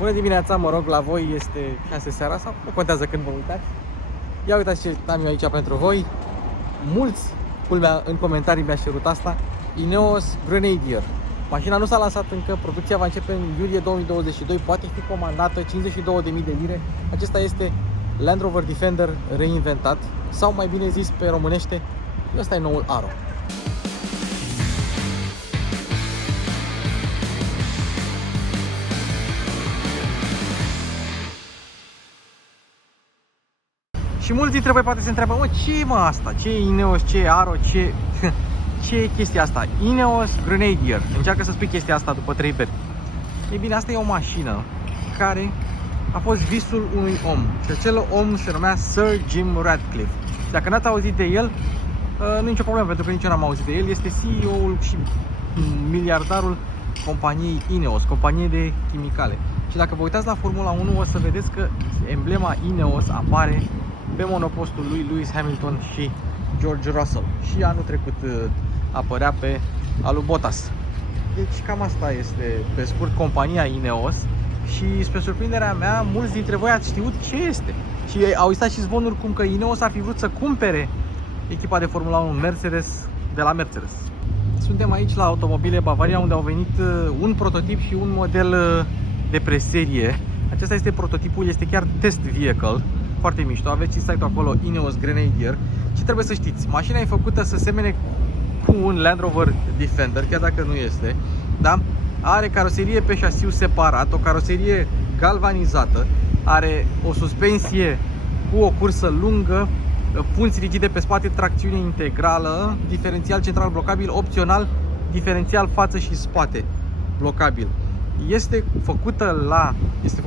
Bună dimineața, mă rog, la voi este 6 seara sau nu contează când vă uitați. Ia uitați ce am eu aici pentru voi. Mulți, culmea, în comentarii mi-a cerut asta. Ineos Grenadier. Mașina nu s-a lansat încă, producția va începe în iulie 2022, poate fi comandată, 52.000 de lire. Acesta este Land Rover Defender reinventat, sau mai bine zis pe românește, ăsta e noul Aro. Și mulți dintre voi poate se întreabă, mă, ce e asta? Ce e Ineos, ce e Aro, ce e chestia asta? Ineos Grenadier. Încearcă să spui chestia asta după 3 beri. Ei bine, asta e o mașină care a fost visul unui om. Și acel om se numea Sir Jim Ratcliffe. Și dacă n-ați auzit de el, nu e nicio problemă, pentru că nici eu n-am auzit de el. Este CEO-ul și miliardarul companiei Ineos, companie de chimicale. Și dacă vă uitați la Formula 1, o să vedeți că emblema Ineos apare pe monopostul lui Lewis Hamilton și George Russell. Și anul trecut apărea pe al lui Bottas. Deci cam asta este, pe scurt, compania Ineos. Și spre surprinderea mea, mulți dintre voi ați știut ce este. Și au existat și zvonuri cum că Ineos ar fi vrut să cumpere echipa de Formula 1 Mercedes de la Mercedes. Suntem aici la Automobile Bavaria, unde au venit un prototip și un model de preserie. Acesta este prototipul, este chiar test vehicle. Foarte mișto, aveți și site-ul acolo, Ineos Grenadier. Și trebuie să știți, mașina e făcută să semene cu un Land Rover Defender, chiar dacă nu este, da? Are caroserie pe șasiu separat, o caroserie galvanizată, are o suspensie cu o cursă lungă, punți rigide pe spate, tracțiune integrală, diferențial central blocabil, opțional, diferențial față și spate blocabil. Este făcută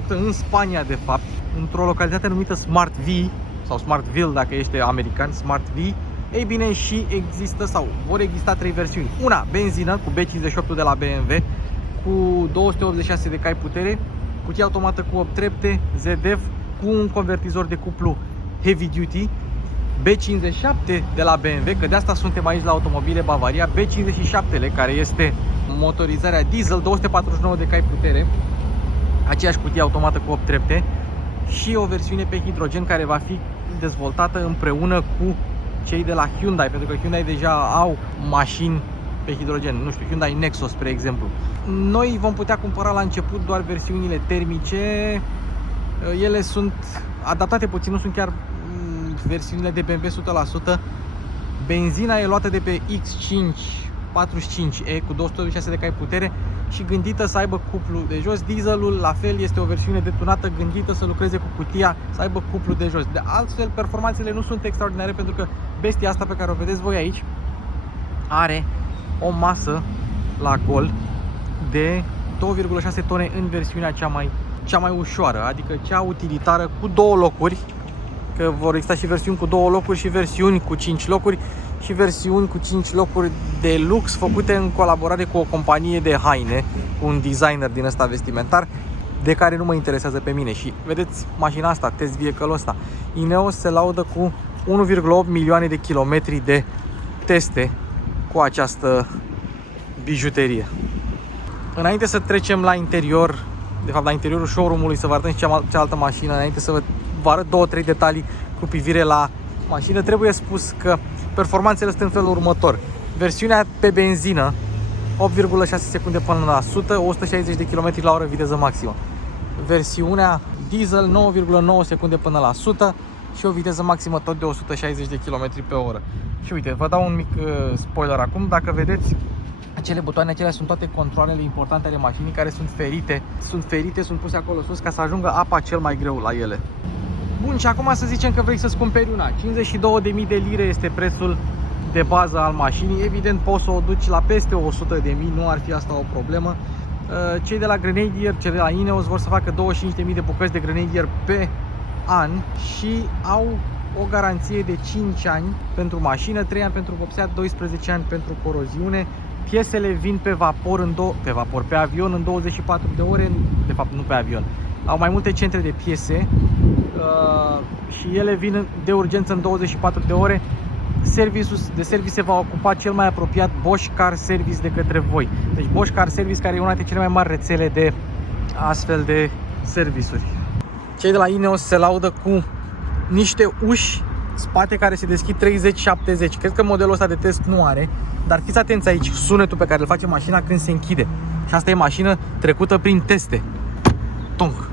în Spania, de fapt, într-o localitate numită Smartville sau Smartville dacă ești american, Smartville. Ei bine, și există sau vor exista 3 versiuni. Una benzină cu B58 de la BMW cu 286 de cai putere, cutie automată cu 8 trepte, ZF cu un convertizor de cuplu heavy duty, B57 de la BMW, că de asta suntem aici la Automobile Bavaria, B57-le, care este motorizarea diesel, 249 de cai putere, aceeași cutie automată cu 8 trepte, și o versiune pe hidrogen care va fi dezvoltată împreună cu cei de la Hyundai, pentru că Hyundai deja au mașini pe hidrogen, nu știu, Hyundai Nexo, spre exemplu. Noi vom putea cumpăra la început doar versiunile termice, ele sunt adaptate puțin, nu sunt chiar versiunile de BMW 100%. Benzina e luată de pe X5 45E cu 286 de cai putere și gândită să aibă cuplu de jos. Dieselul la fel este o versiune detunată, gândită să lucreze cu cutia, să aibă cuplu de jos. De altfel, performanțele nu sunt extraordinare, pentru că bestia asta pe care o vedeți voi aici are o masă la gol de 2,6 tone în versiunea cea mai ușoară, adică cea utilitară cu 2 locuri, că vor exista și versiuni cu 2 locuri și versiuni cu 5 locuri și versiuni cu 5 locuri de lux făcute în colaborare cu o companie de haine, cu un designer din ăsta vestimentar, de care nu mă interesează pe mine. Și vedeți mașina asta, test vehicle-ul ăsta, Ineos se laudă cu 1,8 milioane de kilometri de teste cu această bijuterie. Înainte să trecem la interior, de fapt la interiorul showroom-ului, să vă arătăm și cealaltă mașină, înainte să vă arăt 2-3 detalii cu privire la mașină, trebuie spus că performanțele sunt în felul următor. Versiunea pe benzină, 8,6 secunde până la 100, 160 de km la oră viteză maximă. Versiunea diesel, 9,9 secunde până la 100 și o viteză maximă tot de 160 de km pe oră. Și uite, vă dau un mic spoiler acum, dacă vedeți, acele butoane, acelea sunt toate controlele importante ale mașinii care sunt puse acolo sus ca să ajungă apa cel mai greu la ele. Bun, și acum să zicem că vrei să-ți cumperi una. 52.000 de lire este prețul de bază al mașinii. Evident, poți să o duci la peste 100.000, nu ar fi asta o problemă. Cei de la Grenadier, cei de la Ineos vor să facă 25.000 de bucăți de Grenadier pe an și au o garanție de 5 ani pentru mașină, 3 ani pentru vopsea, 12 ani pentru coroziune. Piesele vin pe vapor, pe avion în 24 de ore, de fapt nu pe avion. Au mai multe centre de piese și ele vin de urgență în 24 de ore. Serviciul de service se va ocupa cel mai apropiat Bosch Car Service de către voi. Deci Bosch Car Service, care e una dintre cele mai mari rețele de astfel de servisuri. Cei de la Ineos se laudă cu niște uși spate care se deschid 30-70. Cred că modelul ăsta de test nu are, dar fiți atenți aici, sunetul pe care îl face mașina când se închide. Și asta e mașină trecută prin teste. Tonk.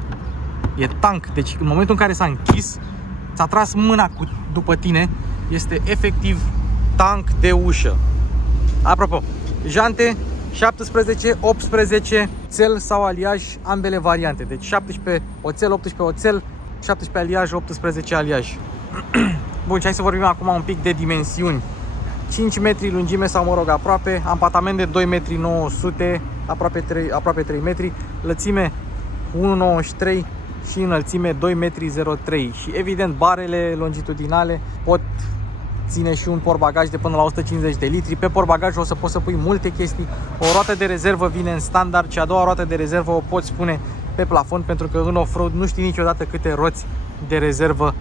E tank, deci în momentul în care s-a închis, ți-a tras mâna după tine, este efectiv tank de ușă. Apropo, jante 17, 18, țel sau aliaj, ambele variante. Deci 17 oțel, 18 oțel, 17 aliaj, 18 aliaj. Bun, și hai să vorbim acum un pic de dimensiuni. 5 metri lungime sau mă rog aproape, ampatament de 2 metri 900, aproape 3 metri, lățime 1,93 și înălțime 2 metri 03 și evident barele longitudinale pot ține și un portbagaj de până la 150 de litri. Pe portbagaj o să poți să pui multe chestii. O roată de rezervă vine în standard și a doua roată de rezervă o poți pune pe plafon, pentru că în off-road nu știi niciodată câte roți de rezervă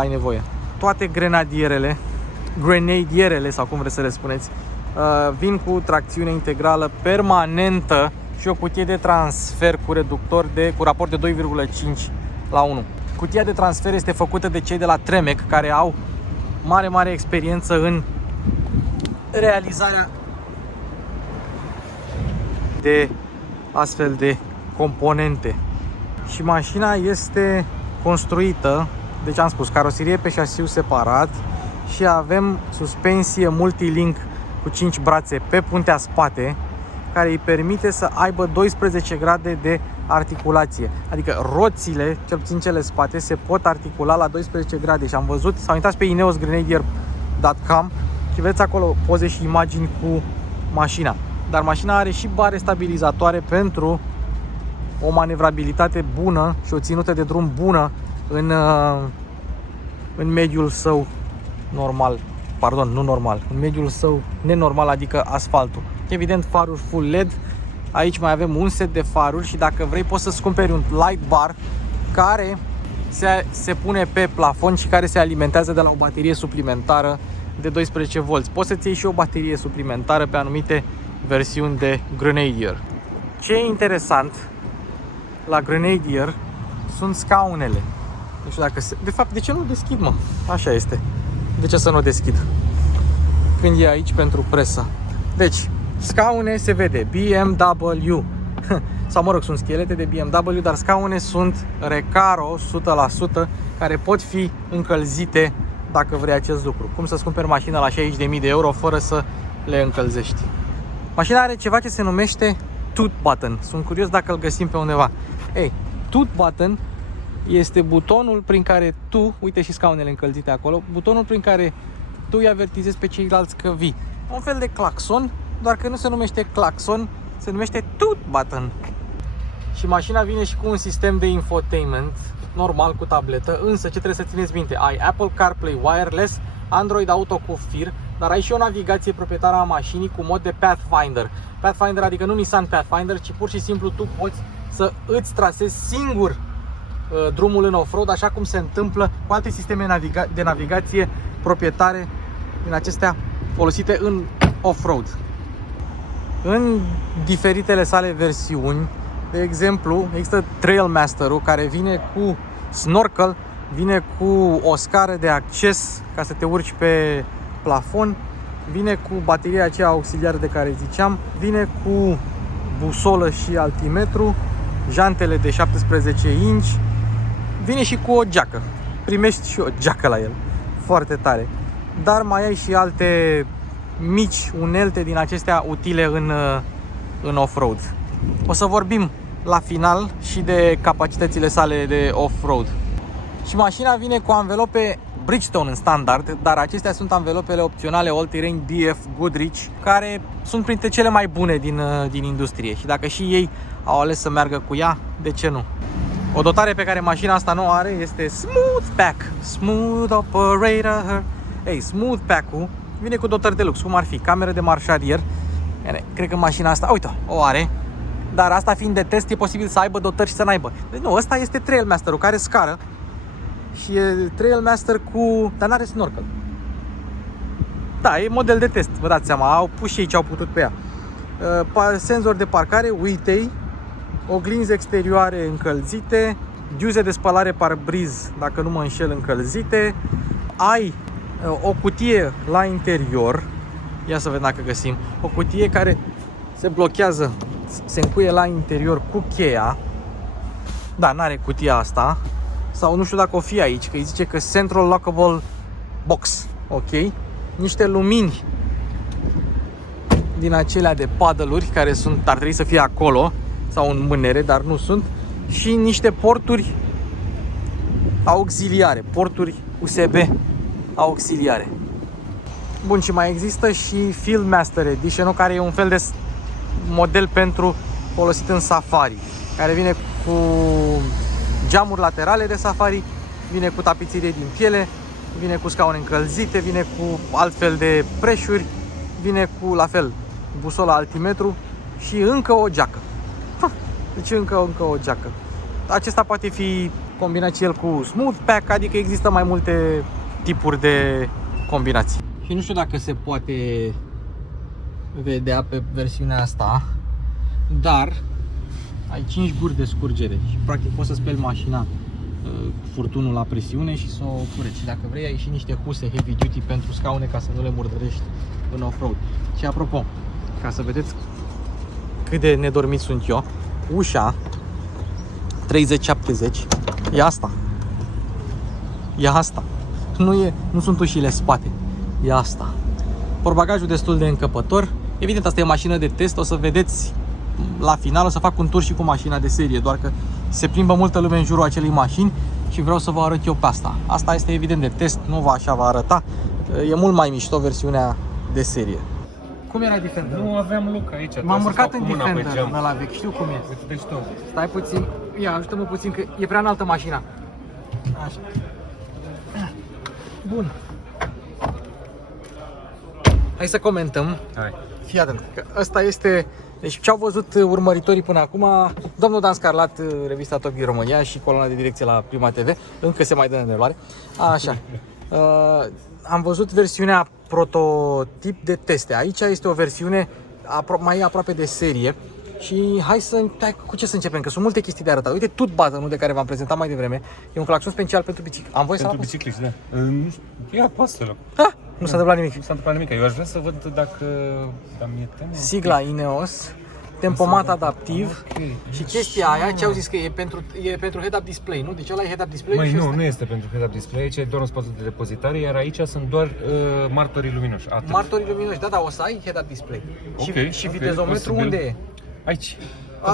ai nevoie. Toate grenadierele sau cum vreți să le spuneți, vin cu tracțiune integrală permanentă și o cutie de transfer cu reductor cu raport de 2,5 la 1. Cutia de transfer este făcută de cei de la Tremec, care au mare experiență în realizarea de astfel de componente. Și mașina este construită, deci am spus, caroserie pe șasiu separat și avem suspensie multilink cu 5 brațe pe puntea spate, care îi permite să aibă 12 grade de articulație. Adică roțile, cel puțin cele spate, se pot articula la 12 grade. Și am văzut, sau intrați pe ineosgrenadier.com și vedeți acolo poze și imagini cu mașina. Dar mașina are și bare stabilizatoare pentru o manevrabilitate bună și o ținută de drum bună în mediul său normal. Pardon, nu normal, în mediul său nenormal, adică asfaltul. Evident, faruri full LED. Aici mai avem un set de faruri și dacă vrei poți să-ți cumperi un light bar care se pune pe plafon și care se alimentează de la o baterie suplimentară de 12 V. Poți să-ți iei și o baterie suplimentară pe anumite versiuni de Grenadier. Ce e interesant la Grenadier sunt scaunele. Nu știu dacă de fapt, de ce nu deschid, mă? Așa este. De ce să nu deschid? Când e aici pentru presă. Deci, scaune se vede BMW. Sau mă rog, sunt schelete de BMW, dar scaune sunt Recaro 100%, care pot fi încălzite dacă vrei acest lucru. Cum să-ți cumperi mașina la 60.000 de euro fără să le încălzești. Mașina are ceva ce se numește Tooth Button. Sunt curios dacă îl găsim pe undeva. Ei, Tooth Button este butonul prin care tu, uite și scaunele încălzite acolo, butonul prin care tu îi avertizezi pe ceilalți că vii. Un fel de claxon, doar că nu se numește claxon, se numește Tooth Button. Și mașina vine și cu un sistem de infotainment normal cu tabletă, însă ce trebuie să țineți minte? Ai Apple CarPlay Wireless, Android Auto cu fir, dar ai și o navigație proprietară a mașinii cu mod de Pathfinder. Pathfinder adică nu Nissan Pathfinder, ci pur și simplu tu poți să îți trasezi singur drumul în off-road, așa cum se întâmplă cu alte sisteme de navigație proprietare din acestea folosite în off-road. În diferitele sale versiuni, de exemplu, există Trailmaster-ul care vine cu snorkel, vine cu o scară de acces ca să te urci pe plafon, vine cu bateria aceea auxiliară de care ziceam, vine cu busolă și altimetru, jantele de 17 inch, vine și cu o geacă. Primești și o geacă la el, foarte tare. Dar mai ai și alte mici unelte din acestea utile în off-road. O să vorbim la final și de capacitățile sale de off-road. Și mașina vine cu anvelope Bridgestone în standard, dar acestea sunt anvelopele opționale All-Terrain BF Goodrich, care sunt printre cele mai bune din industrie. Și dacă și ei au ales să meargă cu ea, de ce nu? O dotare pe care mașina asta nu are este Smooth Pack. Smooth Operator. Ei, Smooth Pack-ul vine cu dotări de lux, cum ar fi cameră de marșarier. Cred că mașina asta, uite, o are. Dar asta fiind de test, e posibil să aibă dotări și să n-aibă. Deci nu, ăsta este Trailmaster-ul care scară. Și e Trailmaster cu... dar n-are snorkel. Da, e model de test, vă dați seama, au pus și ei ce au putut pe ea. Senzor de parcare, uite-i, oglinzi exterioare încălzite, diuze de spălare parbriz, dacă nu mă înșel, încălzite. Ai o cutie la interior, ia să vedem dacă găsim, o cutie care se blochează, se încuie la interior cu cheia. Da, n-are cutia asta, sau nu știu dacă o fi aici, că îi zice că Central Lockable Box, ok? Niște lumini din acelea de paddle-uri care sunt, ar trebui să fie acolo sau în mânere, dar nu sunt, și niște porturi auxiliare, porturi USB auxiliare. Bun, și mai există și Field Master Edition, care e un fel de model pentru folosit în safari, care vine cu geamuri laterale de safari, vine cu tapițirie din piele, vine cu scaune încălzite, vine cu altfel de preșuri, vine cu, la fel, busola altimetru și încă o geacă. Deci încă o geacă. Acesta poate fi combinat și el cu Smooth Pack, adică există mai multe tipuri de combinații. Și nu știu dacă se poate vedea pe versiunea asta, dar ai 5 guri de scurgere și practic poți să speli mașina, furtunul la presiune și să o curăți. Și dacă vrei ai și niște huse heavy duty pentru scaune ca să nu le murdărești în off-road. Și apropo, ca să vedeți cât de nedormit sunt eu, ușa 3070 e asta. E asta. Nu sunt ușile spate. E asta. Portbagajul destul de încăpător. Evident, asta e o mașină de test, o să vedeți la final, o să fac un tur și cu mașina de serie, doar că se plimbă multă lume în jurul acelei mașini și vreau să vă arăt eu pe asta. Asta este evident de test, nu va așa va arăta. E mult mai mișto versiunea de serie. Cum era Defender? Nu aveam loc aici. M-am urcat în Defender, în ăla vechi, știu cum e. Deci tu. Stai puțin, ia, ajută-mă puțin că e prea înaltă mașina. Așa. Bun. Hai să comentăm. Hai. Fii atent, că ăsta este, deci ce au văzut urmăritorii până acum, domnul Dan Scarlat, revista Top Gear România și coloana de direcție la Prima TV, încă se mai dă în derulare. Așa. Am văzut versiunea prototip de teste. Aici este o versiune mai aproape de serie. Și hai să, cu ce să începem, că sunt multe chestii de arătat. Uite, tut button-ul de care v-am prezentat mai devreme. E un claxon special pentru bicicliști. Am voie să pentru bicicliști, da. Nu știu, ia apasă-l. Nu s-a întâmplat nimic. Nu s-a întâmplat nimic. Eu aș vrea să văd dacă... Dar mi-e teamă. Sigla Ineos, tempomat adaptiv. Okay. Și chestia aia, ce au zis că e pentru head-up display, nu? Deci ăla e head-up display. Măi, nu este pentru head-up display, aici e doar un spațiu de depozitare, iar aici sunt doar martorii luminoși. Atât. Martorii luminoși, da, o să ai head-up display. Okay, și vitezometru unde e? Aici.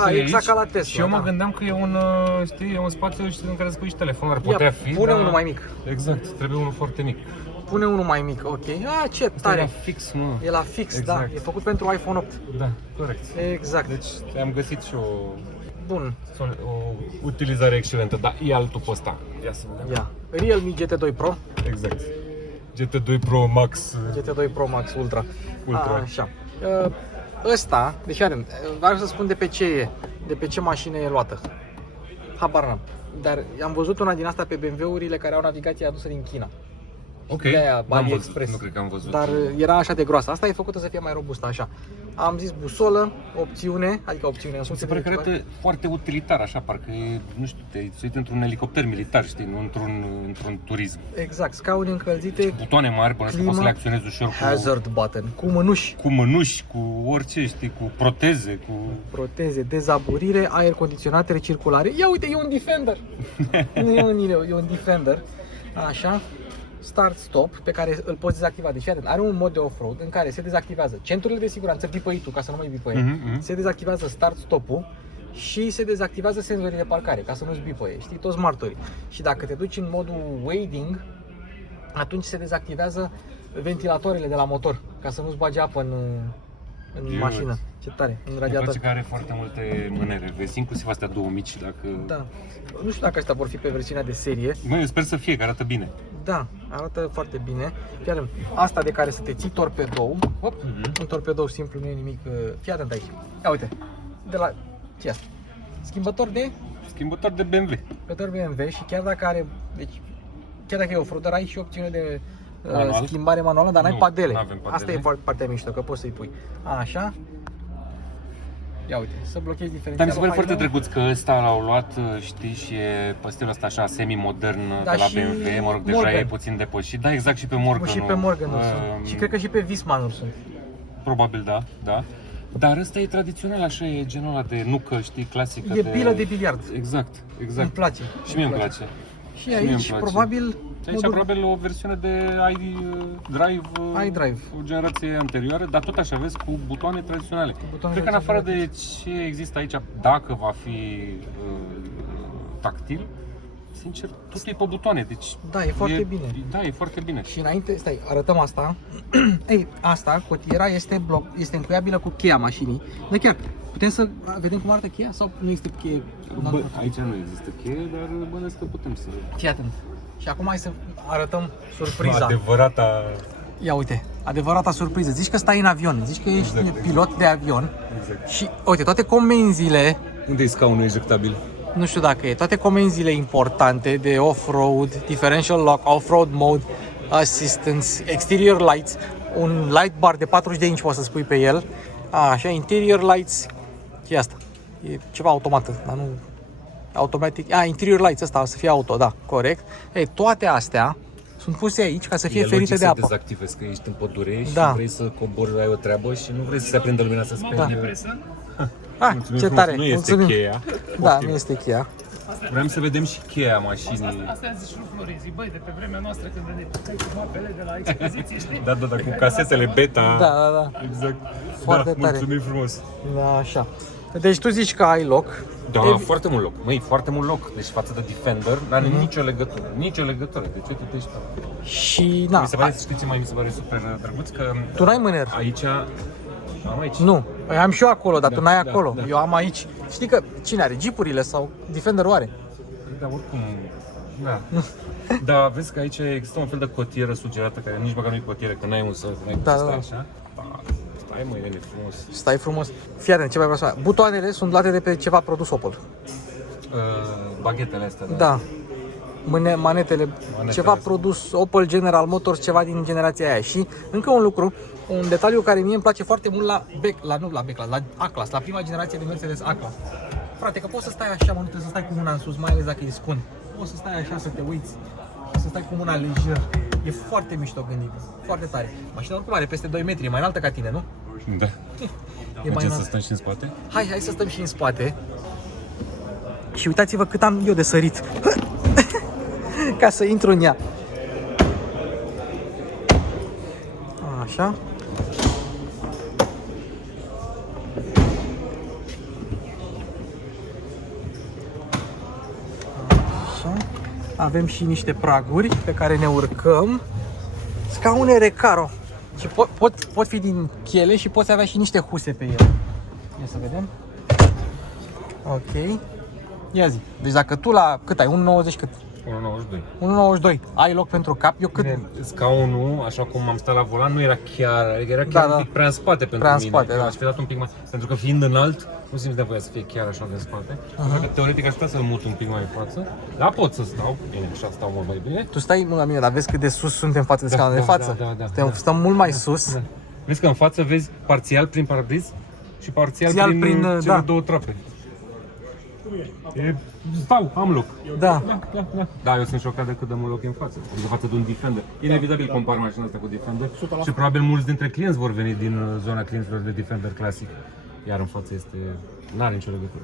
Exact ca la Tesla. Și eu mă gândeam că e un spațiu în care să pui și telefonul, ar putea fi. Pune unul mai mic. Exact, trebuie unul foarte mic. Pune unul mai mic, ok. Ce tare. E la fix, mă. E la fix, exact. Da. E făcut pentru iPhone 8. Da, corect. Exact. Deci am găsit și Bun. O utilizare excelentă, dar e altul pe ăsta. Ia să vedem. Ia. Realme GT2 Pro. Exact. GT2 Pro Max. GT2 Pro Max Ultra. Așa. Ăsta, deci vreau să spun de pe ce e, de pe ce mașină e luată. Habar n-am. Dar am văzut una din asta pe BMW-urile care au navigație adusă din China. Ok, AliExpress. Nu cred că am văzut. Dar era așa de groasă. Asta e făcută să fie mai robustă, așa. Am zis busolă, opțiune, adică opțiune în se pare că arată foarte utilitar, așa, parcă e, nu știu, te uiți într-un elicopter militar, știi, nu într-un turism. Exact, scaune încălzite, butoane mari, până să poți să le acționezi ușor hazard button, cu mânuși. Cu mânuși, cu orice, știi, cu proteze, proteze, dezaburire, aer condiționat, recirculare. Ia uite, e un Defender. Nu e un Ineo, e un Defender. Așa. Start-stop pe care îl poți dezactiva. Deci are un mod de off-road în care se dezactivează centurile de siguranță, bipăitul, ca să nu mai bipăie. Se dezactivează start-stop-ul și se dezactivează senzorii de parcare, ca să nu-ți bipăie, știi, toți martorii. Și dacă te duci în modul wading, atunci se dezactivează ventilatoarele de la motor, ca să nu-ți bage apă în mașină. Ce tare, în radiator. Îmi place că are foarte multe mânere, vezi, inclusiv astea două mici, dacă... Da. Nu știu dacă astea vor fi pe versiunea de serie. Eu sper să fie, că arată bine. Da, arată foarte bine. Chiar asta de care să te ții torpedou, un torpedou simplu, nu e nimic. Fii atent aici. Ia uite, de la ce asta? Schimbător de BMW. Schimbător BMW și chiar dacă are, deci chiar dacă e off-roader, ai și opțiune de schimbare manuală, dar n-ai padele. Asta e partea mișto, că poți să-i pui. Așa. Ia uite, să blochezi Dar diferențialul. mi se pare Hai, foarte nu? drăguț că ăsta l-au luat, știi, și e pe stilul ăsta așa semi-modern Da, de la și BMW, mă rog, deja Morgan. e puțin depășit. Da, exact, și pe Morgan. Și pe Morgan sunt. Și cred că și pe Wismanul sunt. Probabil, da, da. Dar ăsta e tradițional, așa, e genul ala de nucă, știi, clasică. E bilă de biliard. Exact, exact. Îmi place. Și mie îmi place. Și mie îmi aici, place. probabil, Aici probabil o versiune de iDrive, iDrive. o generație anterioară, dar tot așa, vezi, cu butoane tradiționale. butoane Cred că în afară de tradiționale. ce există aici, dacă va fi tactil, sincer, totul e pe butoane, deci... Da, e foarte bine. Da, e foarte bine. Și înainte, stai, arătăm asta. Ei, asta, cotiera este încuiabilă cu cheia mașinii. Dar chiar, putem să vedem cum arată cheia sau nu există cheie? Bă, aici nu există cheie, dar bănesc că putem să... Fii atent. Și acum hai să arătăm surpriza. Adevărata... Ia uite, adevărata surpriză. Zici că stai în avion, zici că ești Exact. pilot de avion. Exact. Și uite, toate comenzile, Unde e scaunul ejectabil? nu știu dacă e, toate comenzile importante de off-road, differential lock, off-road mode, assistance, exterior lights, un light bar de 40 de inch poți să spui pe el, așa, interior lights, e asta, e ceva automată, dar nu automatic, interior lights, ăsta o să fie auto, da, corect. Ei, toate astea sunt puse aici ca să fie ferite de apă. Dezactivezi că ești în pădure și Da. vrei să cobori, ai o treabă și nu vrei să se aprindă lumina să sperie. Mulțumim Ce frumos. tare, Nu este mulțumim. cheia. Da, Poftim. nu este cheia. Vreau să vedem și cheia mașinii. Asta a zis și lui Florin, zic, băi, de pe vremea noastră când veneai cu mapele de la expoziție, știi? Da, cu casetele beta. Da, da, da. Exact. Foarte tare. Mulțumim frumos. Da, așa. Deci tu zici că ai loc. Da, foarte mult loc. Măi, foarte mult loc. Deci față de Defender, n-are nicio legătură. Nicio legătură. Deci uite, te ești. Și na, Mi se pare, știi ce mai mi se pare super drăguț? Că tu n-ai mâner. aici... Am aici. Nu, păi am și eu acolo, dar Da, tu n-ai da, acolo. da. Eu am aici. Știi că cine are? Jeepurile sau Defender-ul are? Da, oricum, da. Dar vezi că aici există un fel de cotieră sugerată, care nici măcar nu e cotieră, că n-ai un să n-ai cum Da, să da. stai așa. Da, stai mă, Irene, frumos. Stai frumos. Fii atent, ce mai vreau să fac. Butoanele sunt luate de pe ceva produs Opel. Baghetele astea, da. Da. Manetele, ceva astea. produs Opel General Motors, ceva din generația aia. Și încă un lucru, un detaliu care mie îmi place foarte mult la A-Class, la prima generație de Mercedes A-Class. Frate, că poți să stai așa, mă, nu trebuie să stai cu mâna în sus, mai ales dacă e scund. Poți să stai așa, să te uiți și să stai cu mâna lejer. E foarte mișto gândit, foarte tare. Mașina oricum are peste 2 metri, e mai înaltă ca tine, nu? Da. E mai Mergem să înaltă. stăm și în spate? Hai să stăm și în spate. Și uitați-vă cât am eu de sărit. Ca să intru în ea. Așa. Așa. Avem și niște praguri pe care ne urcăm. Scaune Recaro. Și pot fi din piele și poți avea și niște huse pe ele. Ia să vedem. Ok. Ia zi. Deci dacă tu la cât ai? 1,90 cât? 1,92. 1,92. Ai loc pentru cap? Eu cât? Scaunul, așa cum am stat la volan, nu era chiar, adică era Da, chiar da. un pic prea în spate pentru Prea în mine. spate, Eu da. aș fi dat un pic mai, pentru că fiind înalt, nu simt nevoia să fie chiar așa de în spate. Așa că teoretic aș putea să-l mut un pic mai în față. Dar pot să stau, bine, așa stau mult mai bine. Tu stai mult la mine, dar vezi cât de sus suntem față de scaunul de față? Da. Stăm mult mai sus. Da. Vezi că în față vezi parțial prin parabriz și parțial Parțial prin prin, cele da. două trape. Stau, am loc. Da. Da, eu sunt șocat de cât de mult loc e în față. Adică față de un Defender. Inevitabil compar mașina asta cu Defender. Și probabil mulți dintre clienți vor veni din zona clienților de Defender clasic. Iar în față n-are nicio legătură.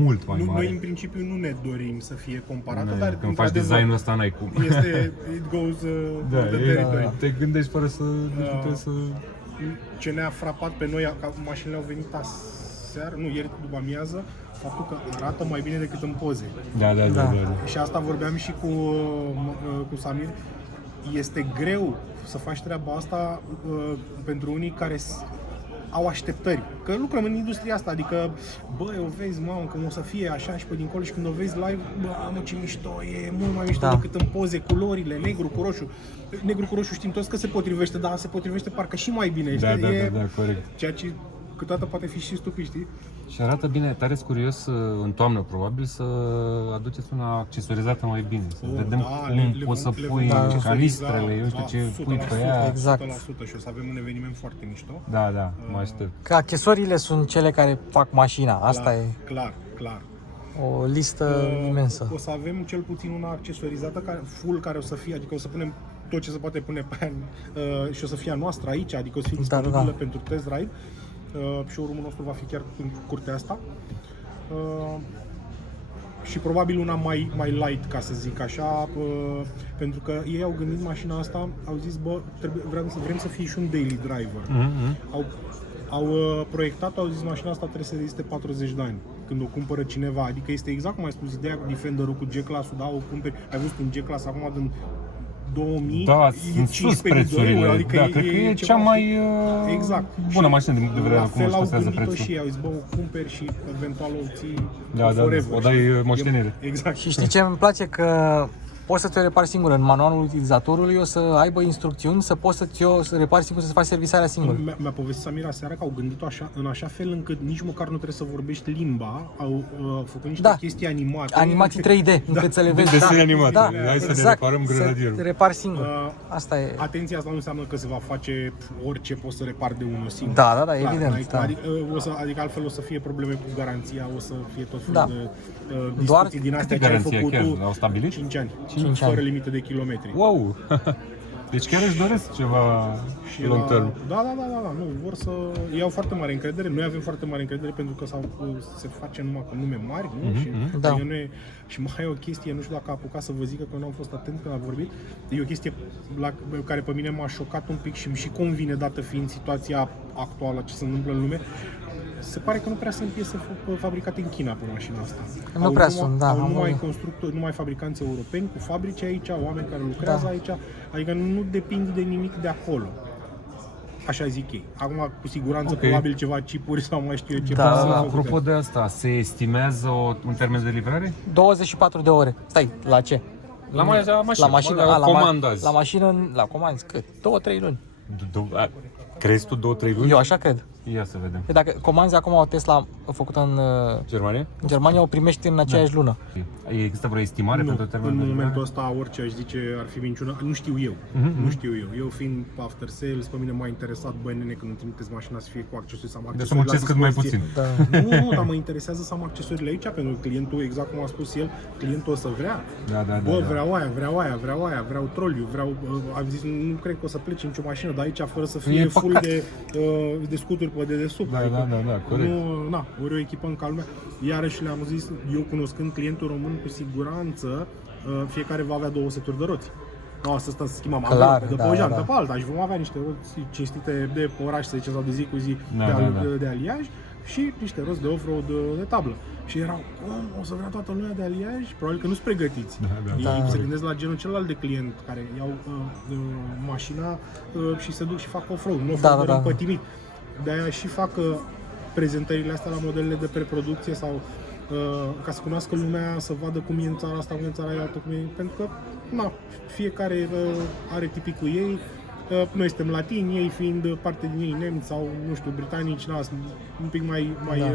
Mult mai mare. Noi în principiu nu ne dorim să fie comparată, Nu, dar când faci într-adevăr, designul ăsta n-ai cum. este it goes with the territory. Te gândești fără să nici nu trebuie să... Ce ne-a frapat pe noi, că mașinile au venit aseară, nu, ieri după amiază, faptul că arată mai bine decât în poze. Da. Și asta vorbeam și cu Samir. Este greu să faci treaba asta pentru unii care au așteptări. Că lucrăm în industria asta, adică, băi, o vezi, mamă, că o să fie așa și pe dincolo și când o vezi live, bă, mă, ce mișto, e mult mai mișto decât în poze, culorile, negru cu roșu. Negru cu roșu știm toți că se potrivește, dar se potrivește parcă și mai bine. Da, știi? corect. Ceea ce câteodată poate fi și stupid, știi? Și arată bine, tare curios în toamnă probabil să aduceți una accesorizată mai bine, să vedem cum poți să pui canistrele, eu știu ce pui pe ea. Exact. 100% și o să avem un eveniment foarte mișto. Da, mă aștept. Că accesoriile sunt cele care fac mașina, asta e Clar. o listă imensă. O să avem cel puțin una accesorizată, care o să fie, adică o să punem tot ce se poate pune pe ea și o să fie a noastră aici, adică o să fie disponibilă pentru test ride. Showroom-ul nostru va fi chiar în curtea asta. Și probabil una mai light, ca să zic așa, pentru că ei au gândit mașina asta, au zis, bă, vrem să fie și un daily driver. Au proiectat, au zis, mașina asta trebuie să reziste 40 de ani când o cumpără cineva, adică este exact cum ai spus, ideea cu Defender-ul, cu G-Class-ul, da, o cumperi, ai văzut un G-Class acum din 2000, da, sunt sus prețurile, adică da, cred că e cea mai bună mașină din punct de vedere al cum își păstrează prețul. Și au zis, bă, o cumperi și eventual o ții forever. O dai moștenire. Exact. Și știi ce îmi place? Că poți să ți-o repari singur. În manualul utilizatorului o să aibă instrucțiuni să poți să ți-o repari singur, să-ți faci servisarea singur. Mi-a povestit Samira seara că au gândit-o în așa fel încât nici măcar nu trebuie să vorbești limba. Au făcut niște chestii animate. Animații 3D, încât să le vezi. Desene animate. Da, hai să ne reparăm grenadierul. Să repari singur. Asta e. Atenție, asta nu înseamnă că se va face orice poți să repari de unul singur. Da, evident. Adică altfel o să fie probleme cu garanția, o să fie tot felul de discuții din astea ce ai făcut tu. Au stabilit? 5 ani. 5 ani. Fără limită de kilometri. Wow! Deci chiar își doresc ceva long term. Da, nu, vor să... Ei au foarte mare încredere, noi avem foarte mare încredere pentru că se face numai cu nume mari, nu? Și mai e o chestie, nu știu dacă a apucat să vă zică că nu am fost atent când a vorbit, e o chestie care pe mine m-a șocat un pic și îmi și convine, dată fiind situația actuală, ce se întâmplă în lume. Se pare că nu prea sunt piese fabricate în China pe mașina asta. Nu prea sunt, da. Numai constructori, numai fabricanți europeni cu fabrici aici, oameni care lucrează aici, adică nu depinde de nimic de acolo. Așa zic ei. Acum, cu siguranță, probabil ceva chipuri sau mai știu eu ce. Apropo de asta, se estimează un termen de livrare? 24 de ore. Stai, la ce? La mașină, la comandați. La mașină, la comanzi, cât? 2-3 luni. Crezi tu 2-3 luni? Eu așa cred. Ia să vedem. Dacă comanzi acum o Tesla făcută în Germania? În Germania o primești în aceeași lună. Există vreo estimare pentru termenul de livrare? În momentul ăsta orice aș zice ar fi minciună. Nu știu eu. Nu știu eu. Eu fiind after sales, pe mine m-a interesat, băi nene, când îmi trimiteți mașina să fie cu accesorii, să am accesorii. Deci să muncesc cât mai puțin. Nu, dar mă interesează să am accesoriile aici, pentru că clientul, exact cum a spus el, clientul o să vrea. Bă, vreau troliu, am zis, nu cred că o să plece nicio mașină de aici fără să fie full de scuturi pe dedesubt. Da, corect. Ori o echipă în calmea. Iarăși le-am zis, eu cunoscând clientul român, cu siguranță, fiecare va avea 2 seturi de roți. Nu o să stăm să schimbăm de pe o jantă pe alta și vom avea niște roți cinstite de oraș, să zicem, sau de zi cu zi de aliaj și niște roți de off-road de tablă. Și erau, o să vrea toată lumea de aliaj? Probabil că nu-s pregătiți. Ei se gândesc la genul celălalt de client care iau mașina și se duc și fac off-road, nu off-road împătimit. De-aia și fac prezentările astea la modelele de preproducție sau ca să cunoască lumea, să vadă cum e în țara asta, cum e în țara aia, cum e, pentru că fiecare are tipicul ei. Noi suntem latini, ei fiind parte din ei nemți sau, nu știu, britanici, sunt un pic mai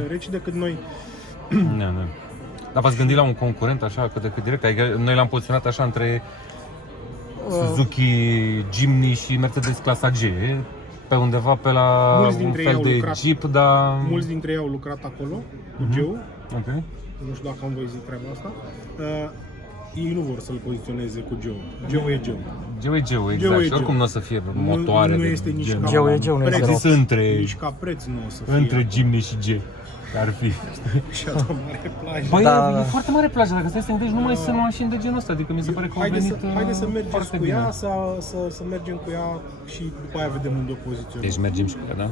reci decât noi. Dar v-ați gândit la un concurent așa cât de cât direct? Adică noi l-am poziționat așa între Suzuki Jimny și Mercedes clasa G, pe undeva pe la un fel de Jeep, dar... Mulți dintre ei au lucrat acolo, cu Geo. Nu știu dacă am voi zic treaba asta. Ei nu vor să-l poziționeze cu Geo. Geo e Geo. Geo e Geo, exact. Și oricum nu o să fie motoare nu este nici ca Geo e Geo, nu este nici ca preț nu o să fie. Între Jimny și G. Ar fi. Și a mare plajă. Băi, e foarte mare plajă, dacă stai să te gândești, nu mai sunt mașini de genul ăsta, adică mi se pare că au venit Haideți să mergem cu ea, să mergem cu ea și după aia vedem unde o poziționăm. Deci mergem și cu ea, da?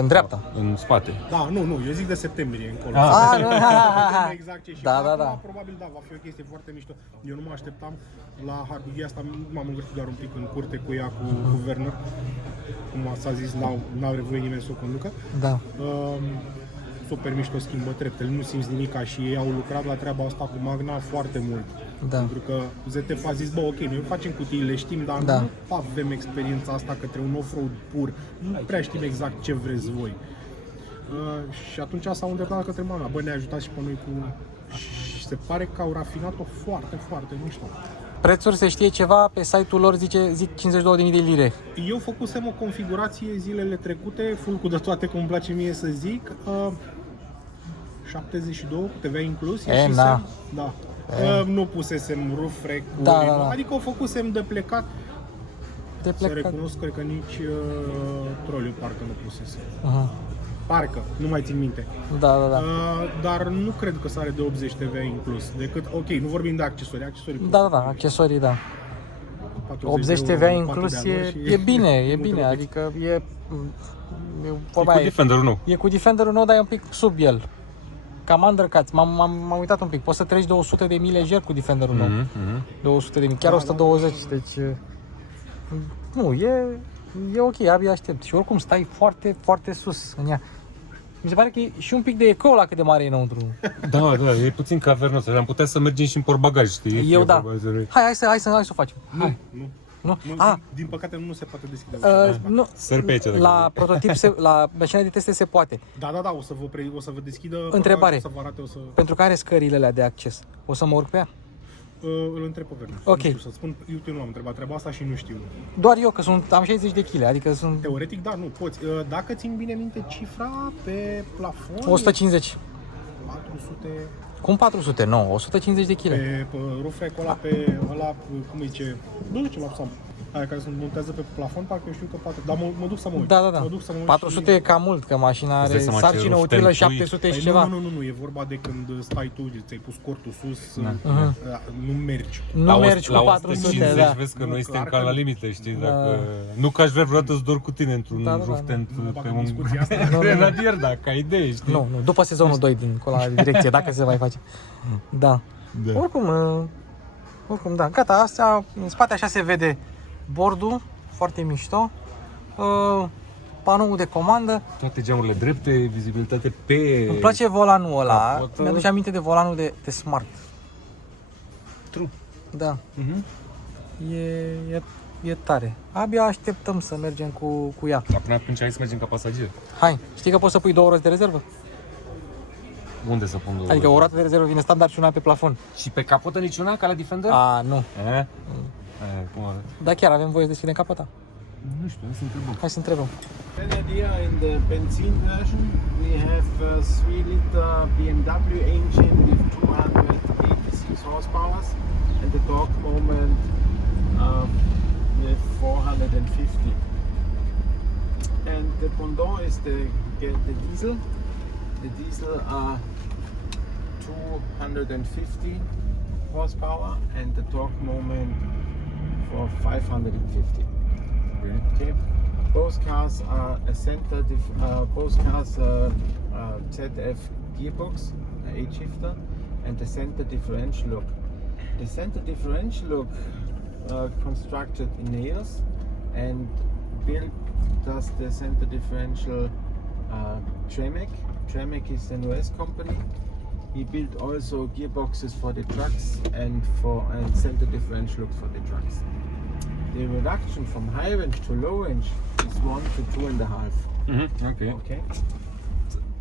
În dreapta. În spate. Da, nu, eu zic de septembrie încolo. Exact ce și probabil va fi o chestie foarte mișto. Eu nu mă așteptam la Harbugia asta, m-am învârtit doar un pic în curte cu ea, cu Werner. Cum s-a zis, n-au nevoie nimeni să o conducă. Da. Super mișto, schimbă treptele, nu simți nimica și ei au lucrat la treaba asta cu Magna foarte mult. Pentru că ZF a zis, ok, noi facem cutiile, știm, dar nu avem experiența asta către un off-road pur, nu prea știm exact ce vreți voi. Și atunci s-au îndreptat către mama. Bă, ne-a ajutat și pe noi cu... Și se pare că au rafinat-o foarte, foarte mișto. Prețuri se știe ceva, pe site-ul lor zic 52.000 de lire. Eu făcusem o configurație zilele trecute, full cu de toate, cum îmi place mie să zic. 72 cu TVA inclus. Na. Da. Nu pusesem roof rack, Da. adică o făcusem de plecat. De Să plecat. recunosc, cred că nici troliu parcă nu pusesem. Uh-huh. Parcă, nu mai țin minte. Da. Dar nu cred că sare de 80 TVA inclus. Decât, ok, nu vorbim de accesorii Da, accesorii, da. 80 TVA inclus e bine, adică e cu Defender-ul nou. E cu Defender-ul nou, dar e un pic sub el. Cam undercut. M-am uitat un pic. Poți să treci de 100 de mii lejer cu Defender-ul nou. De 100 de mii, chiar 120, deci nu, e ok, abia aștept. Și oricum stai foarte, foarte sus în ea. Mi se pare că e și un pic de ecou la cât de mare e înăuntru. Da, e puțin cavernos. Am putea să mergem și în portbagaj, știi? Eu da. Hai să o facem. Nu? Din păcate nu se poate deschide. Nu. Sări pe aici. La prototip, la mașina de teste se poate. Da, o să vă deschidă. Întrebare. O să vă arate, Pentru care scările alea de acces? O să mă urc pe ea? Îl întreb pe Verne. Ok. Nu știu să spun, eu nu am întrebat treaba asta și nu știu. Doar eu, că am 60 de kg, adică sunt... Teoretic, da, nu poți. Dacă țin bine minte cifra pe plafon... 150. 400... Cum 400? Nu, 150 de kg. Pe roof rack-ul ăla, pe ăla, cum îi zice... Nu știu ce la Sam. Aia care se montează pe plafon, parcă eu știu că 400. Dar mă duc să mă uit. Da. Mă duc să mă uit 400 e cam mult, că mașina are sarcină utilă 700 și ceva. Nu, e vorba de când stai tu, ți-ai pus cortul sus, nu mergi. Nu mergi cu 400, 150, da. vezi că Nu, noi suntem clar ca că la nu. limite, știi? Dacă... Nu că aș vrea vreodată să dorm cu tine într-un roof tent pe un grenadier, da, ca idee, știi? Nu, după sezonul 2 din la direcție, dacă se mai face. Da. Oricum, da, gata, astea, în spate așa se vede bordul, foarte mișto. Panoul de comandă. Toate geamurile drepte, vizibilitate pe... Îmi place volanul ăla, capotă. mi-aduce aminte de volanul de Smart. True. Da. E tare. Abia așteptăm să mergem cu ea. Dar până atunci hai să mergem ca pasageri. Hai, știi că poți să pui 2 roți de rezervă? Unde să pun două? Adică o roată de rezervă vine standard și una pe plafon. Și pe capotă niciuna, ca la Defender? Nu. Cum arată? Da, chiar avem voie să deschidem capota. Nu știu, hai să întrebăm. Hai să întrebăm. Grenadier in the benzene version, we have a 3-liter BMW engine with 286 horsepower and the torque moment with 450. And the pendant is the diesel. The diesel are 250 horsepower and the torque moment for 550. Okay. Both cars are a ZF gearbox, 8-shifter, and the center differential look. The center differential look constructed in nails and built does the center differential Tremec. Tremec is an US company. He built also gearboxes for the trucks and center differential looks for the trucks. The reduction from high range to low range is 1 to 2.5. Okay.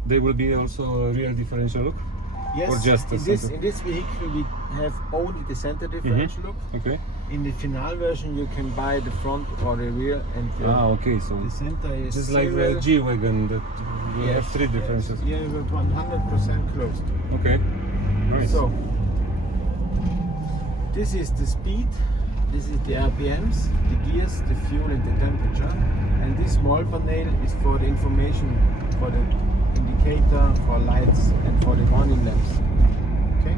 There will be also a rear differential look? Yes, Or just the in this vehicle we have only the center differential look. Okay. In the final version you can buy the front or the rear and Okay, so the center is just like the G-Wagon that we have 3 differences. Yeah, we're 100% closed. Okay. Nice. So this is the speed, this is the RPMs, the gears, the fuel and the temperature. And this small panel is for the information, for the indicator, for lights and for the warning lamps. Okay?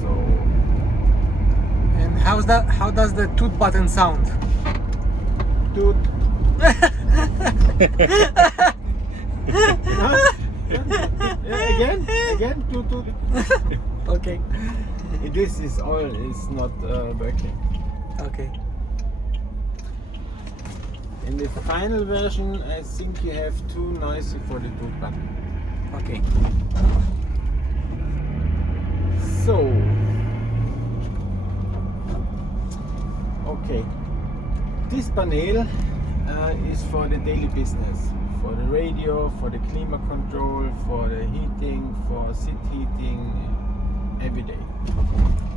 So And how does the toot button sound? toot. Again, toot toot. Okay. This is all is not working. Okay. In the final version, I think you have too noisy for the toot button. Okay. So, okay, this panel is for the daily business, for the radio, for the climate control, for the heating, for seat heating, every day.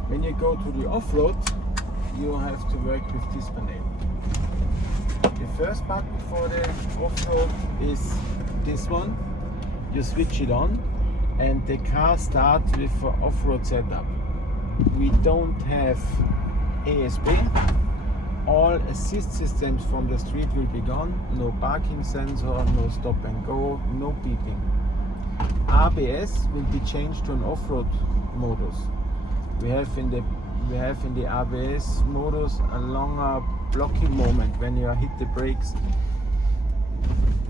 When you go to the off-road, you have to work with this panel. The first button for the off-road is this one. You switch it on and the car starts with an off-road setup. We don't have ASB. All assist systems from the street will be gone. No parking sensor, no stop and go, no beeping. ABS will be changed to an off-road modus. We have in the ABS modus a longer blocking moment when you hit the brakes.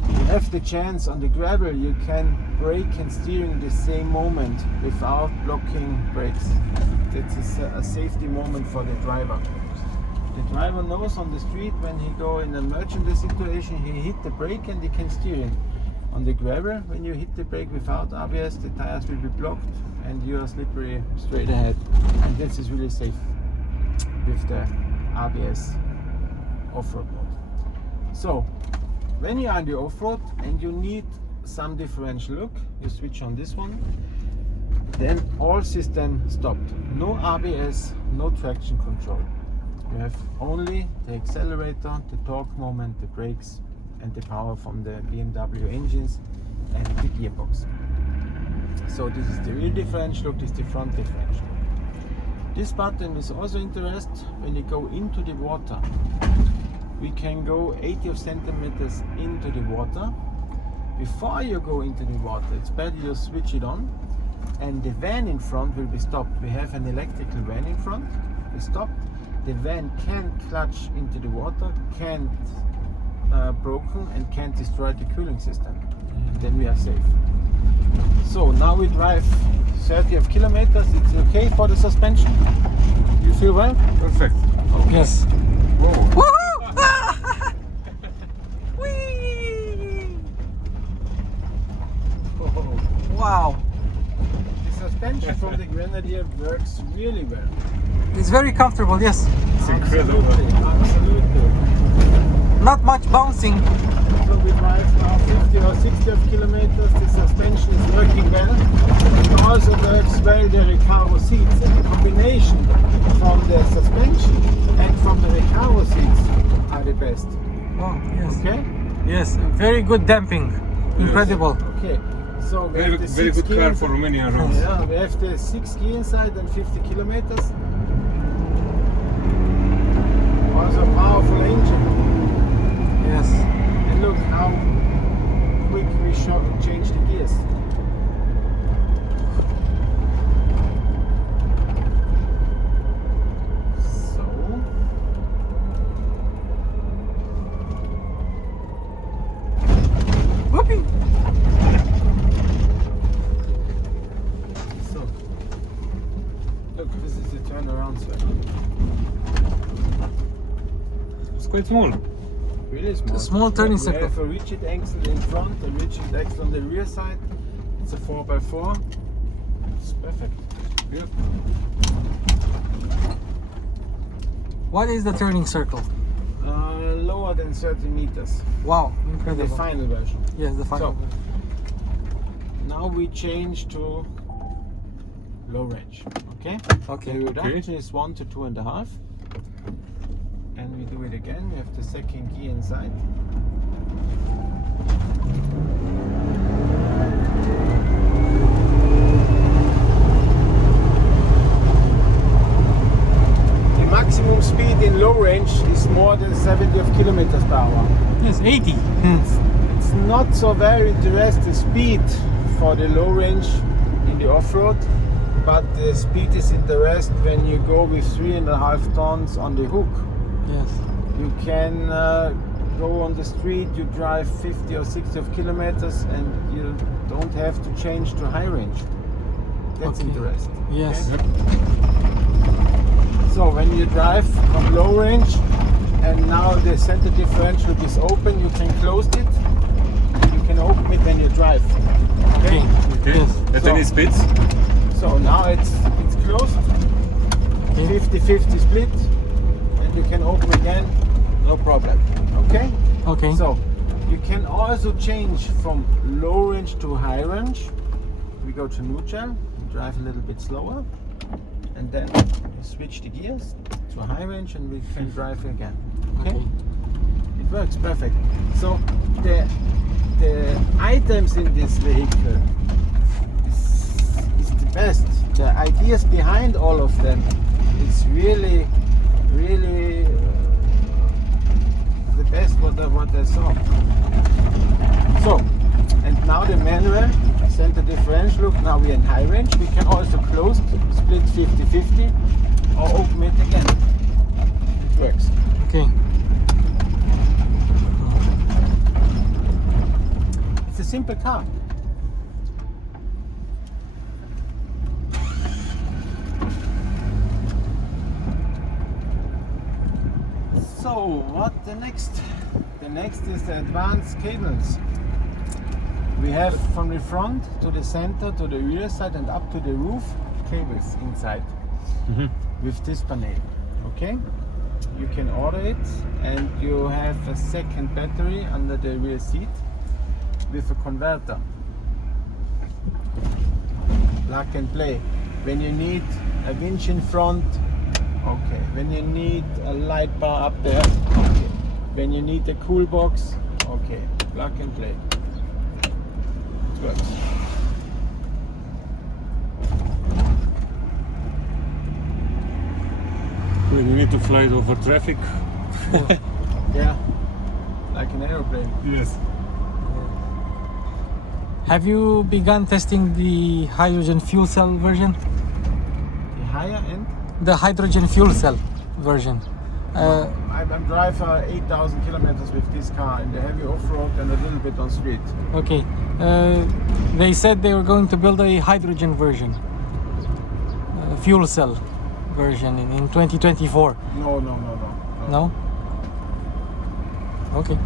You have the chance on the gravel, you can brake and steering the same moment without blocking brakes. That's a safety moment for the driver. The driver knows on the street when he go in an emergency situation, he hit the brake and he can steer it. On the gravel, when you hit the brake without ABS, the tires will be blocked and you are slippery straight ahead. And this is really safe with the ABS off-road mode. So, when you are in the off-road and you need some differential look, you switch on this one, then all system stopped. No ABS, no traction control. You have only the accelerator, the torque moment, the brakes and the power from the BMW engines and the gearbox. So this is the rear differential look, this is the front differential. This button is also interesting when you go into the water. We can go 80 centimeters into the water. Before you go into the water, it's better you switch it on and the van in front will be stopped. We have an electrical van in front, we stopped. The van can't clutch into the water, can't broken and can't destroy the cooling system. Then we are safe. So now we drive 30 kilometers. It's okay for the suspension? You feel well? Perfect. Yes. Wow. Whee! Wow. The suspension from the Grenadier works really well. It's very comfortable, yes. It's incredible. Absolutely. Not much bouncing. So we drive now 50 or 60 kilometers. The suspension is working well. It also works well the Recaro seats. And the combination from the suspension and from the Recaro seats are the best. Oh, yes. Okay? Yes, very good damping. Incredible. Okay. So we Very, have the very 6 good car gears. for Romanian roads. Yeah, we have the 6 key inside and 50 kilometers. Also a powerful engine. Yes. And look how quick we change the gears. So Whoopee. look, this is the turnaround circle. It's quite small. Really small. Small turning We circle. have a rigid axle in front, a rigid axle on the rear side. It's a 4x4. It's perfect. Beautiful. What is the turning circle? Lower than 30 meters. Wow, The incredible. final version. Yes, the final. So, now we change to low range. Okay? Okay. The reduction is 1 to 2.5. And we do it again. We have the second key inside. The maximum speed in low range is more than 70 kilometers per hour. Yes, 80. It's not so very interesting speed for the low range in the off-road, but the speed is interest when you go with 3.5 tons on the hook. Yes. You can go on the street, you drive 50 or 60 kilometers and you don't have to change to high range. That's Okay. interesting. Yes. Okay? So when you drive from low range and now the center differential is open, you can close it. You can open it when you drive. Okay? Okay. Yes. At So- any speeds? So now it's closed. Okay. 50-50 split. And you can open again, no problem. Okay? Okay. So You can also change from low range to high range. We go to neutral, drive a little bit slower, and then we switch the gears to high range and we can drive again. Okay? It works perfect. So the items in this vehicle is the best. The ideas behind all of them is really the best what I saw. So, and now the manual center differential look. Now we're in high range. We can also close, split 50-50, or open it again. It works. Okay. It's a simple car. So what the next? The next is the advanced cables. We have from the front to the center to the rear side and up to the roof cables inside with this panel. Okay, you can order it and you have a second battery under the rear seat with a converter. Plug and play. When you need a winch in front, okay. When you need a light bar up there, okay. When you need a cool box, okay. Plug and play. It works. When you need to fly it over traffic. Yeah, like an aeroplane. Yes. Have you begun testing the hydrogen fuel cell version? The higher end. The hydrogen fuel cell version. I'm driver 8,000 kilometers with this car in the heavy off-road and a little bit on street. Okay. They said they were going to build a hydrogen version, fuel cell version in 2024. No. No? Okay.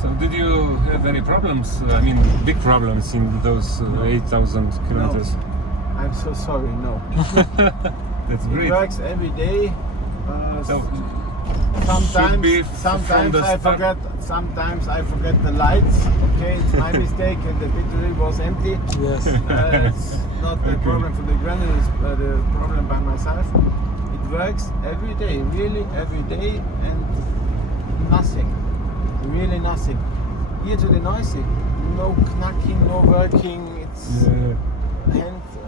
So did you have any problems? I mean, big problems in those 8,000 kilometers? I'm so sorry, no. That's It great. works every day. So, Sometimes, be from sometimes the I start. forget. Sometimes I forget the lights. Okay, it's my mistake, and the battery was empty. Yes. It's not the problem for the granite, it's the problem by myself. It works every day, really every day, and nothing, really nothing. Here to the noisy, no knocking, no working. It's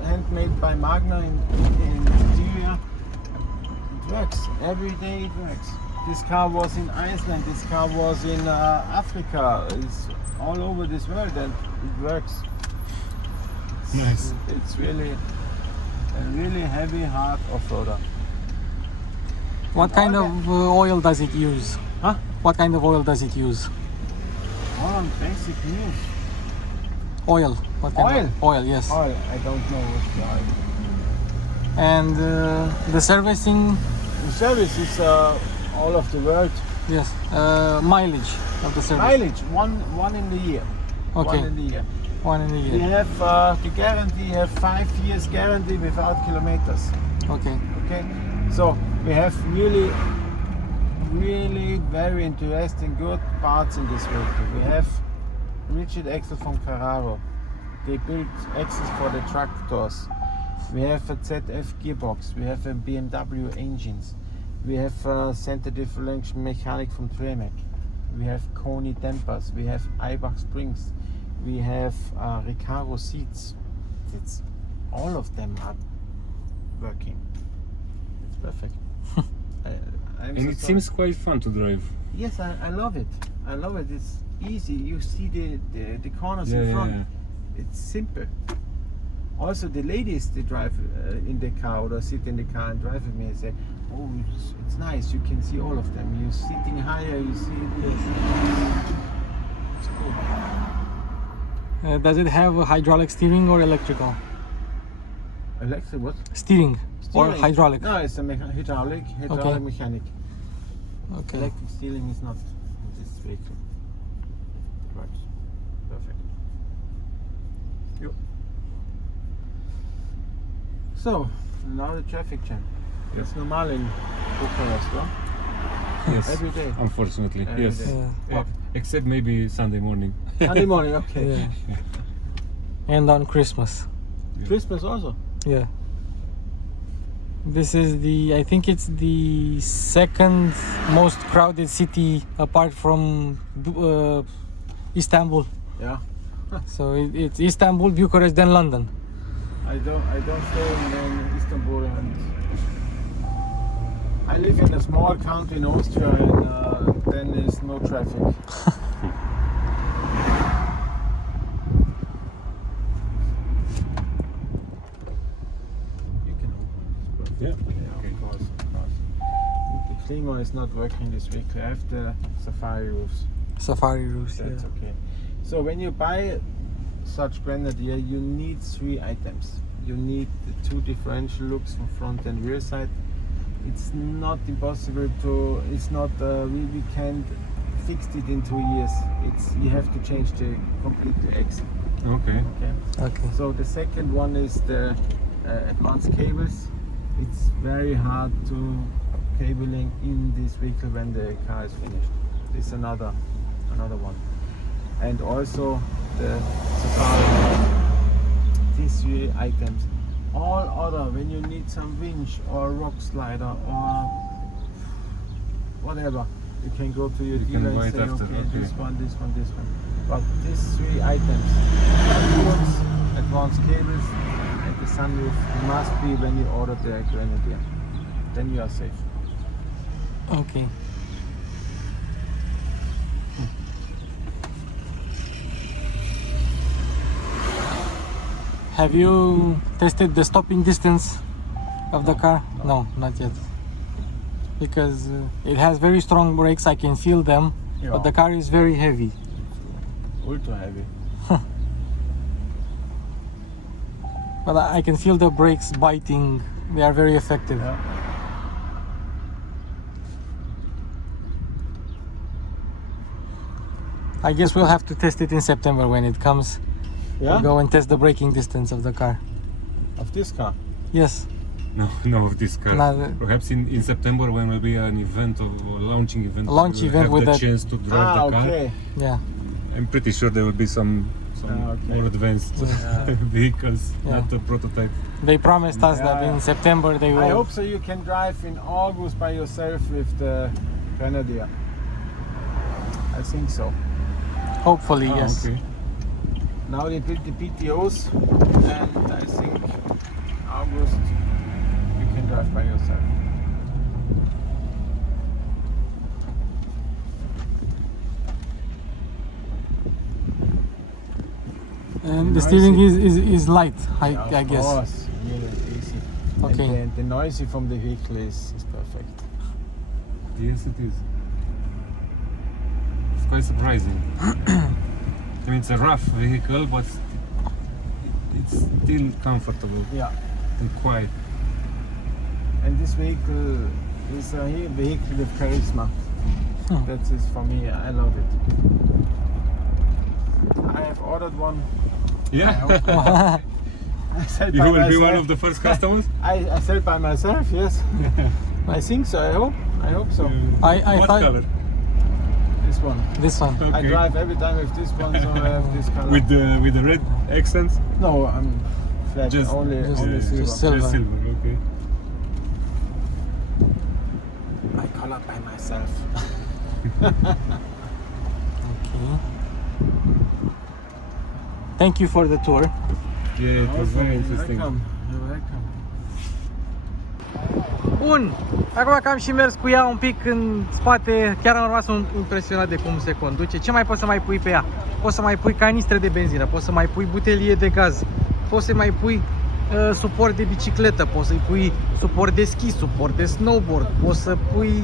handmade by Magna in Nigeria. It works every day. It works. This car was in Iceland. This car was in Africa. It's all over this world, and it works. Nice. It's really a really heavy, hard off-roader. What kind of oil does it use? Huh? What kind of oil does it use? All on basic news. Oil. What kind of oil? Yes. Oil, I don't know what's the oil. And the servicing, The service is all of the world. yes. Mileage of the service. Mileage, one in the year. Okay. One in the year. One in a We year. have the guarantee, have 5 years guarantee without kilometers. Okay. Okay, so we have really very interesting, good parts in this vehicle. We have rigid axle from Carraro. They built axles for the tractors. We have a ZF gearbox. We have a BMW engines. We have a center differential mechanic from Tremec. We have Koni dampers. We have Eibach springs. We have Recaro seats. It's all of them are working. It's perfect. I'm And so it sorry. seems quite fun to drive. Yes, I love it. I love it. It's easy. You see the corners in front. It's simple. Also, the ladies they drive in the car or sit in the car and drive with me and say, "Oh, it's nice. You can see all of them. You're sitting higher. You see this. It's cool." Does it have a hydraulic steering or electrical? Electric what? Steering, or Steering. hydraulic? No, it's a hydraulic Okay. mechanic. Okay. Electric steering is not in this vehicle. Right. Perfect. Yep. So, now the traffic jam. It's normal in Bucharest, no? Yes. Every day. Unfortunately, Every yes. day. Yeah. Except maybe Sunday morning. Sunday morning, okay. Yeah. And on Christmas. Christmas also. Yeah. This is I think it's the second most crowded city apart from Istanbul. Yeah. So it's Istanbul, Bucharest, then London. I don't stay in Istanbul, and I live in a small country in Austria, and then there's no traffic. You can open this. Yeah. Of course. The Klima is not working this week. I have the Safari roofs. Safari roofs. That's Yeah. okay. So when you buy such Grenadier, you need 3 items. You need the 2 differential looks from front and rear side. It's not impossible to. It's not. We can't fix it in 2 years. You have to change the complete axle. Okay. Okay. Okay. So the second one is the advanced cables. It's very hard to cabling in this vehicle when the car is finished. This is another one. And also the Safari. These 3 items. All other, when you need some winch or rock slider or whatever, you can go to your You can dealer buy and it say, after, okay, okay. this one. But these 3 items, wheels, advanced cables, and the sunroof must be when you order the Grenadier. Then you are safe. Okay. Have you tested the stopping distance of the car? No, not yet. Because it has very strong brakes, I can feel them, but the car is very heavy. Ultra heavy. But I can feel the brakes biting, they are very effective. Yeah. I guess we'll have to test it in September when it comes. Yeah? Go and test the braking distance of the car. Of this car. Yes. No, of this car. No, Perhaps in September when will be an event or launching event. Launch we will event have with the that- chance to drive the car. Okay. Yeah. I'm pretty sure there will be some Okay. more advanced Yeah. vehicles, Yeah. not a prototype. They promised us that Yeah. in September they will. I hope so. You can drive in August by yourself with the Grenadier. I think so. Hopefully, Oh, yes. Okay. Now they built the PTOs, and I think August you can drive by yourself. And the steering is light, I Of guess. course, really easy. Okay. And the noisy from the vehicle is perfect. Yes, it is. It's quite surprising. I mean, it's a rough vehicle, but it's still comfortable Yeah. and quiet. And this vehicle is a vehicle with charisma. Hmm. That is for me. I love it. I have ordered one. Yeah, I sell you by will be one myself. of the first customers. I sell by myself. Yes. I think so. I hope so. I What thought color? This one. this one. Okay. I drive every time with this one, so I have this color. With the red accents. No, I'm flat. Just- only just silver. silver. Just silver. Okay. I color by myself. Okay. Thank you for the tour. Yeah, it was very interesting. Welcome. You're welcome. Bun, acum că am și mers cu ea un pic în spate, chiar am rămas impresionat de cum se conduce. Ce mai poți să mai pui pe ea? Poți să mai pui canistre de benzină, poți să mai pui butelie de gaz, poți să mai pui suport de bicicletă, poți să-i pui suport de schi, suport de snowboard, poți să pui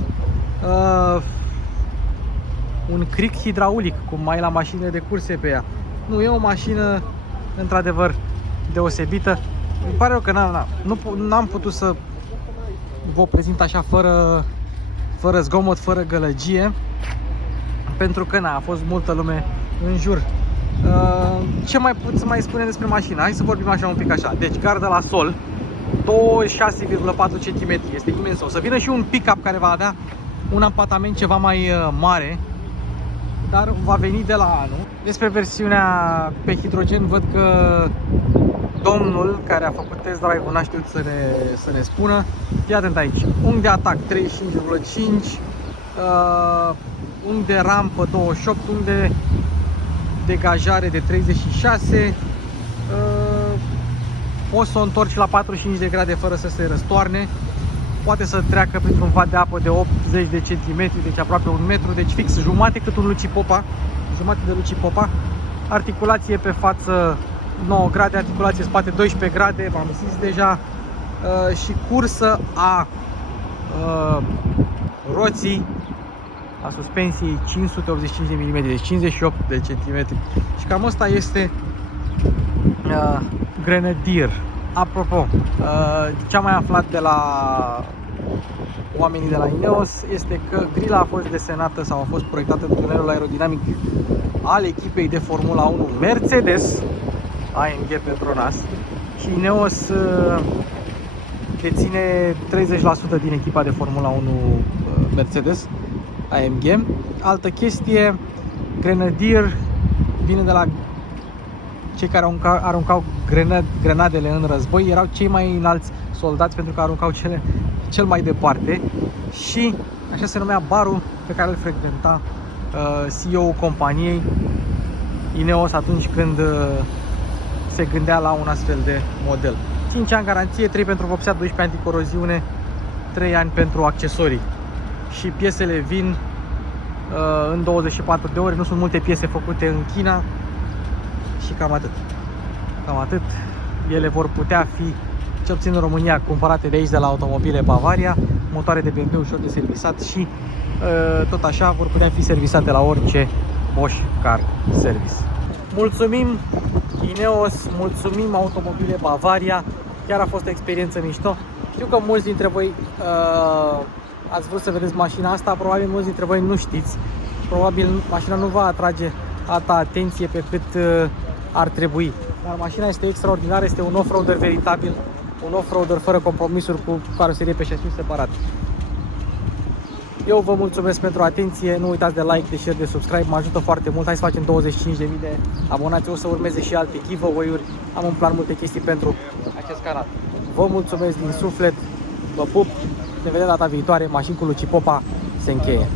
un cric hidraulic, cum ai la mașinile de curse pe ea. Nu, e o mașină într-adevăr deosebită. Îmi pare rău că n-am putut să vă prezint așa fără zgomot, fără gălăgie, pentru că a fost multă lume în jur. Ce mai pot să mai spunem despre mașină? Hai să vorbim așa un pic așa. Deci gardă la sol, 26,4 cm, este imensă. O să vină și un pick-up care va avea un apartament ceva mai mare, dar va veni de la anul. Despre versiunea pe hidrogen văd că domnul care a făcut test drive-ul n-a știut să ne spună. Fii atent aici, unghi de atac 35,5, unghi de rampă 28, unghi de degajare de 36, poți să o întorci la 45 de grade fără să se răstoarne, poate să treacă printr-un vat de apă de 80 de centimetri, deci aproape 1 metru, deci fix jumate cât un Luci Popa, jumate de Luci Popa. Articulație pe față 9 grade, articulație spate 12 grade, v-am zis deja, și cursă a roții, a suspensiei 585 de mm, deci 58 de centimetri. Și cam asta este Grenadier. Apropo, ce am mai aflat de la oamenii de la Ineos este că grila a fost desenată sau a fost proiectată de tunelul aerodinamic al echipei de Formula 1 Mercedes AMG Petronas și Ineos deține 30% din echipa de Formula 1 Mercedes AMG. Altă chestie, Grenadier vine de la cei care aruncau grenadele în război, erau cei mai înalți soldați pentru că aruncau cel mai departe și așa se numea barul pe care îl frecventa CEO-ul companiei Ineos atunci când se gândea la un astfel de model. 5 ani garanție, 3 pentru vopsea, 12 anticoroziune, 3 ani pentru accesorii. Și piesele vin în 24 de ore, nu sunt multe piese făcute în China și cam atât. Cam atât. Ele vor putea fi, cel puțin în România, cumpărate de aici de la Automobile Bavaria, motoare de BMW ușor de servisat și tot așa vor putea fi servisate la orice Bosch Car Service. Mulțumim Ineos, mulțumim Automobile Bavaria, chiar a fost o experiență mișto. Știu că mulți dintre voi ați vrut să vedeți mașina asta, probabil mulți dintre voi nu știți. Probabil mașina nu va atrage atâta atenție pe cât ar trebui. Dar mașina este extraordinară, este un off-roader veritabil, un off-roader fără compromisuri, cu caroserie pe șasii separat. Eu vă mulțumesc pentru atenție, nu uitați de like, de share, de subscribe, mă ajută foarte mult. Hai să facem 25.000 de abonați, o să urmeze și alte giveaway-uri. Am în plan multe chestii pentru acest canal. Vă mulțumesc din suflet, vă pup, ne vedem data viitoare, mașini cu Luci Popa se încheie.